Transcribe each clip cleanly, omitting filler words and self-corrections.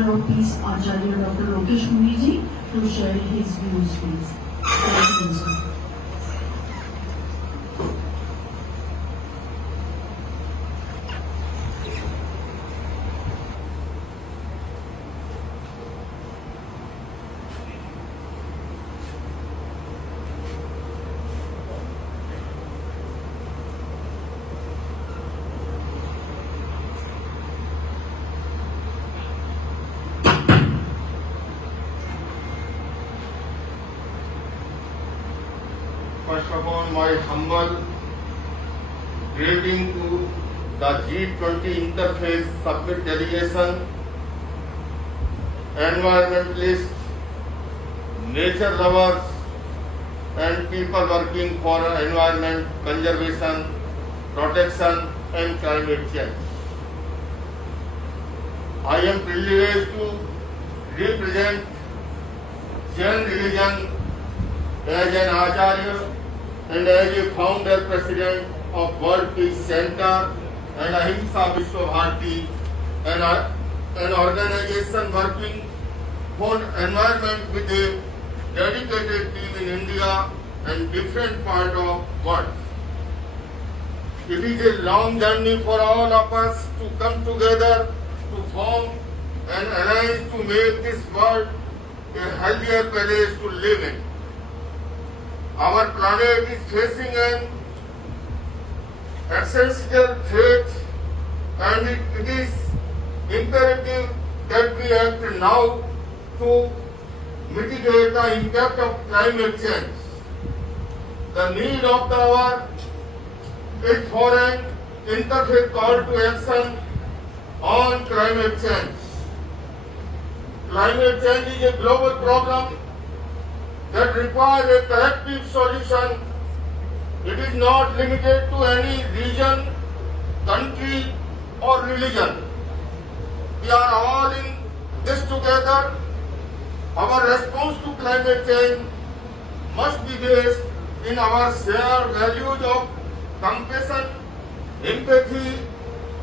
Commissioner of Peace, Acharya Dr. Lokesh Muriji, to share his views, please. Thank you, sir. First of all, my humble greeting to the G20 Interfaith Summit delegation, environmentalists, nature lovers, and people working for environment conservation, protection, and climate change. I am privileged to represent Jain religion as an Acharya and as a founder president of World Peace Center and Ahimsa Vishwa Bharati, an organization working for environment with a dedicated team in India and different part of world. It is a long journey for all of us to come together to form an alliance to make this world a healthier place to live in. Our planet is facing an existential threat, and it is imperative that we act now to mitigate the impact of climate change. The need of the hour is for an interfaith call to action on climate change. Climate change is a global problem that requires a collective solution. It is not limited to any region, country, or religion. We are all in this together. Our response to climate change must be based in our shared values of compassion, empathy,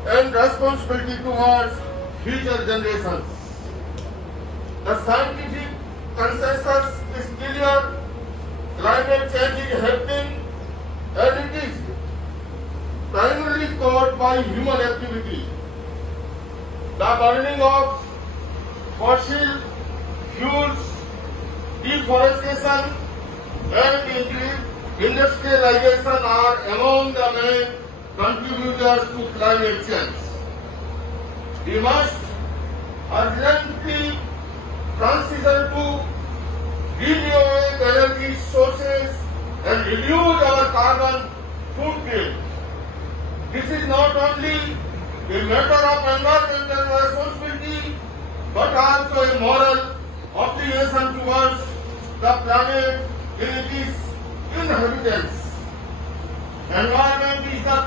and responsibility towards future generations. The scientific consensus is clear. Climate change is happening, and it is primarily caused by human activity. The burning of fossil fuels, deforestation, and industrialization are among the main contributors to climate change. We must urgently transition to renewable energy sources and reduce our carbon footprint. This is not only a matter of environmental responsibility, but also a moral obligation towards the planet and its inhabitants. Environment is the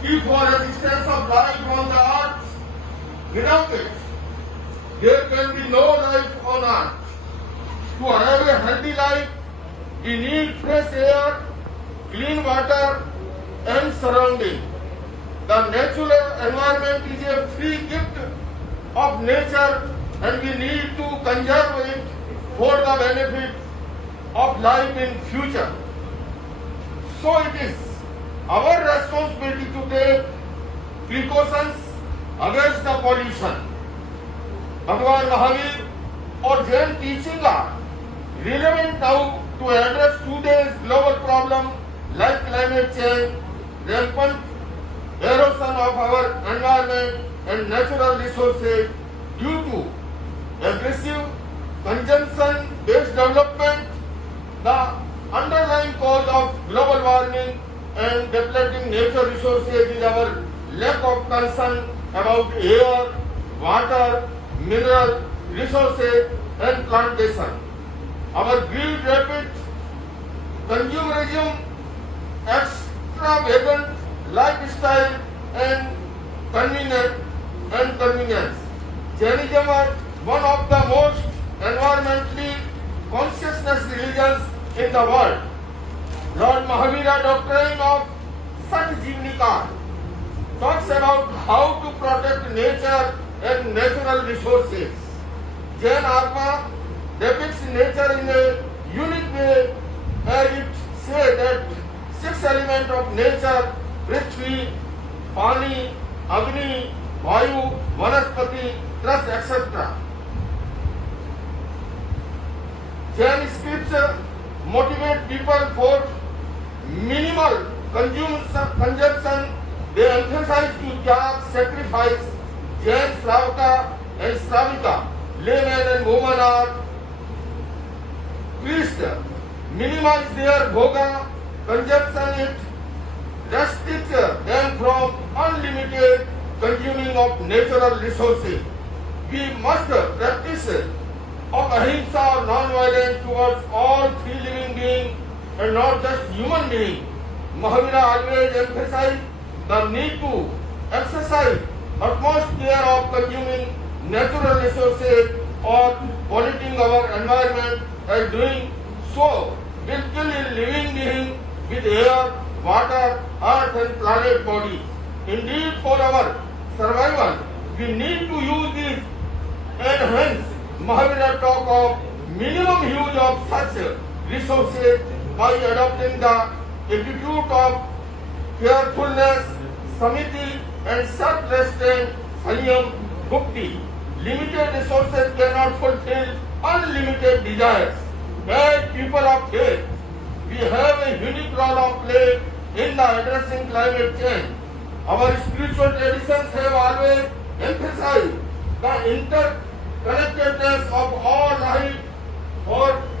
key for existence of life on the earth. Without it, there can be no life on earth. To have a healthy life, we need fresh air, clean water, and surrounding. The natural environment is a free gift of nature, and we need to conserve it for the benefit of life in future. So it is our responsibility to take precautions against the pollution. भगवान महावीर और Jain teaching are relevant now to address today's global problem like climate change, rampant erosion of our environment and natural resources due to aggressive consumption-based development. The underlying cause of global warming and depleting nature resources is our lack of concern about air, water, mineral resources and plantation. Our greed, rapid consumerism, extravagant lifestyle and convenience. Jainism is one of the most environmentally consciousness religions in the world. Lord Mahavira doctrine of Sat Jivanika talks about how to protect nature and natural resources. Jain Agma depicts nature in a unique way, as it says that 6 elements of nature, Prithvi, Pani, Agni, Vayu, Vanaspati, thus etc. Jain scripts motivate people for minimal consumption. They emphasize to त्याग, sacrifice. Jain Shravaka and Shravika, laymen and women are priests, minimize their bhoga, consumption it, restrict them from unlimited consuming of natural resources. We must practice of ahimsa or non-violence towards all 3 living beings and not just human beings. Mahavira always emphasized the need to exercise utmost care of consuming natural resources or polluting our environment, and doing so will kill a living being with air, water, earth and planet body. Indeed, for our survival, we need to use this, and hence Mahavira talk of minimum use of such resources by adopting the attitude of carefulness, samiti and self-restraint, sanyam, bhukti. Limited resources cannot fulfill unlimited desires. As people of faith, we have a unique role of play in the addressing climate change. Our spiritual traditions have always emphasized the interconnectedness of all life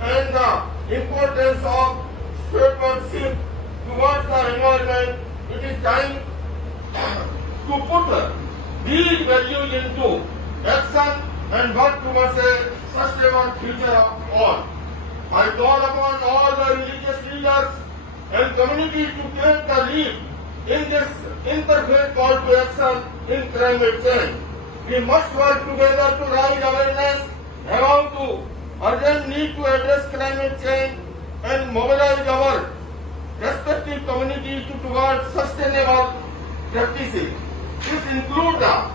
and the importance of stewardship towards the environment. It is time to put these values into action and work towards a sustainable future of all. I call upon all the religious leaders and communities to take the lead in this interfaith call to action in climate change. We must work together to raise awareness around the urgent need to address climate change and mobilize our respective communities towards sustainable practices. This includes the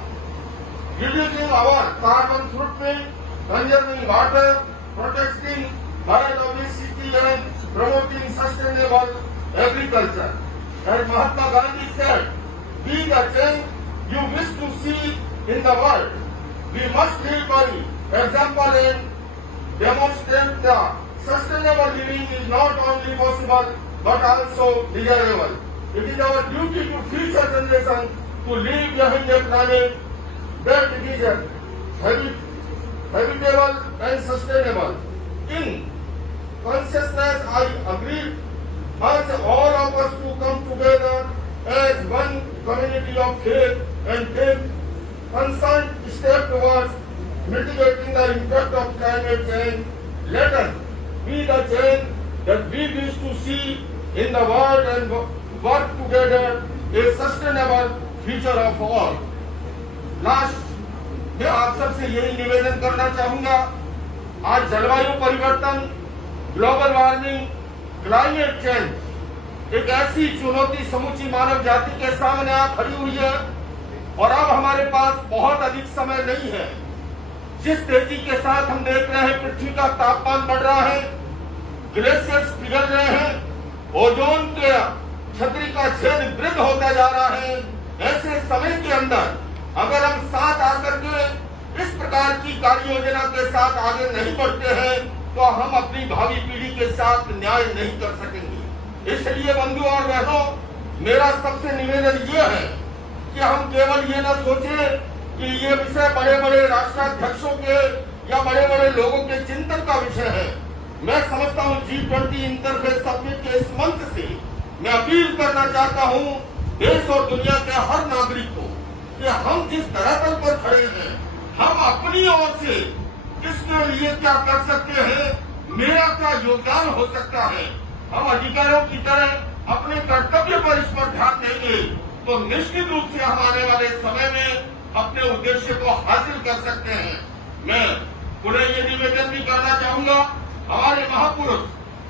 reducing our carbon footprint, conserving water, protecting biodiversity and promoting sustainable agriculture. As Mahatma Gandhi said, be the change you wish to see in the world. We must live by example and demonstrate that sustainable living is not only possible but also desirable. It is our duty to future generations to leave behind a planet that it is habitable and sustainable. In consciousness, I agree, urge all of us to come together as one community of faith and take concerned step towards mitigating the impact of climate change. Let us be the change that we wish to see in the world and work together a sustainable future of all. Last मैं आप सबसे यही निवेदन करना चाहूंगा, आज जलवायु परिवर्तन, ग्लोबल वार्मिंग, क्लाइमेट चेंज एक ऐसी चुनौती समूची मानव जाति के सामने आ खड़ी हुई है और अब हमारे पास बहुत अधिक समय नहीं है। जिस तेजी के साथ हम देख रहे हैं पृथ्वी का तापमान बढ़ रहा है, ग्लेशियर्स पिघल रहे हैं, ओजोन के छतरी का छेद वृद्ध होता जा रहा है, ऐसे समय के अंदर अगर हम साथ आकर के इस प्रकार की कार्य योजना के साथ आगे नहीं बढ़ते हैं तो हम अपनी भावी पीढ़ी के साथ न्याय नहीं कर सकेंगे। इसलिए बंधुओं और बहनों, मेरा सबसे निवेदन ये है कि हम केवल ये न सोचें कि ये विषय बड़े बड़े राष्ट्राध्यक्षों के या बड़े बड़े लोगों के चिंतन का विषय है। मैं समझता हूँ G20 इंटरफेस समिट के इस मंच से मैं अपील करना चाहता हूँ देश और दुनिया के हर नागरिक को कि हम जिस धरातल पर खड़े हैं, हम अपनी ओर से इसके लिए क्या कर सकते हैं, मेरा क्या योगदान हो सकता है। हम अधिकारियों की तरह अपने कर्तव्य पर इस पर ध्यान देंगे तो निश्चित रूप से हम आने वाले समय में अपने उद्देश्य को हासिल कर सकते हैं। मैं पुनः ये निवेदन भी करना चाहूंगा, हमारे महापुरुष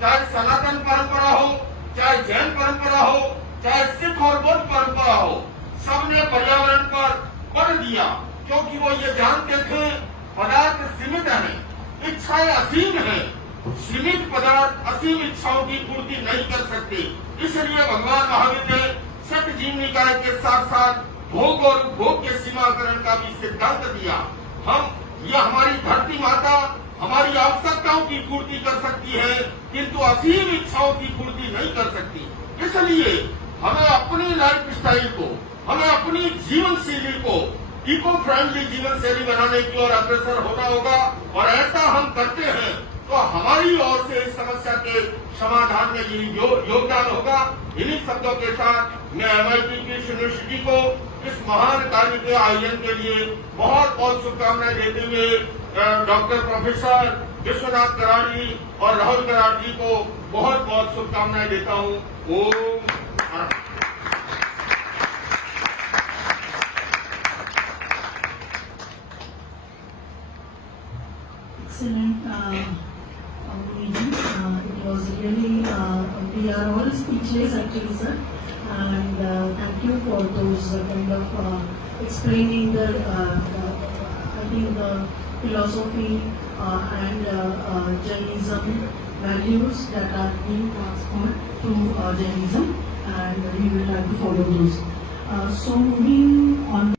चाहे सनातन परंपरा हो, चाहे जैन परंपरा हो, चाहे सिख और बौद्ध परंपरा हो, सबने पर्यावरण पर बल दिया क्योंकि वो ये जानते थे पदार्थ सीमित है, इच्छाएं असीम है। सीमित पदार्थ असीम इच्छाओं की पूर्ति नहीं कर सकते। इसलिए भगवान महावीर ने सत्य जीव निकाय के साथ साथ भोग और उपभोग के सीमाकरण का भी सिद्धांत दिया। यह हमारी धरती माता हमारी आवश्यकताओं की पूर्ति कर सकती है, किंतु असीम इच्छाओं की पूर्ति नहीं कर सकती। इसलिए हमें अपनी लाइफ स्टाइल को, हमें अपनी जीवन शैली को इको फ्रेंडली जीवन शैली बनाने की ओर अग्रसर होना होगा। और ऐसा हम करते हैं तो हमारी ओर से इस समस्या के समाधान में योगदान होगा। इन्हीं शब्दों के साथ मैं MIT यूनिवर्सिटी को इस महान कार्य के आयोजन के लिए बहुत बहुत शुभकामनाएं देते हुए डॉक्टर प्रोफेसर विश्वनाथ कराड़ी और राहुल कराड़ी जी को बहुत बहुत शुभकामनाएं देता हूँ। ओम। Excellent meeting. It was really, we are all speechless actually, sir. And thank you for those kind of explaining the, I think the philosophy and Jainism values that are being transferred to Jainism, and we will have to follow those. So moving on.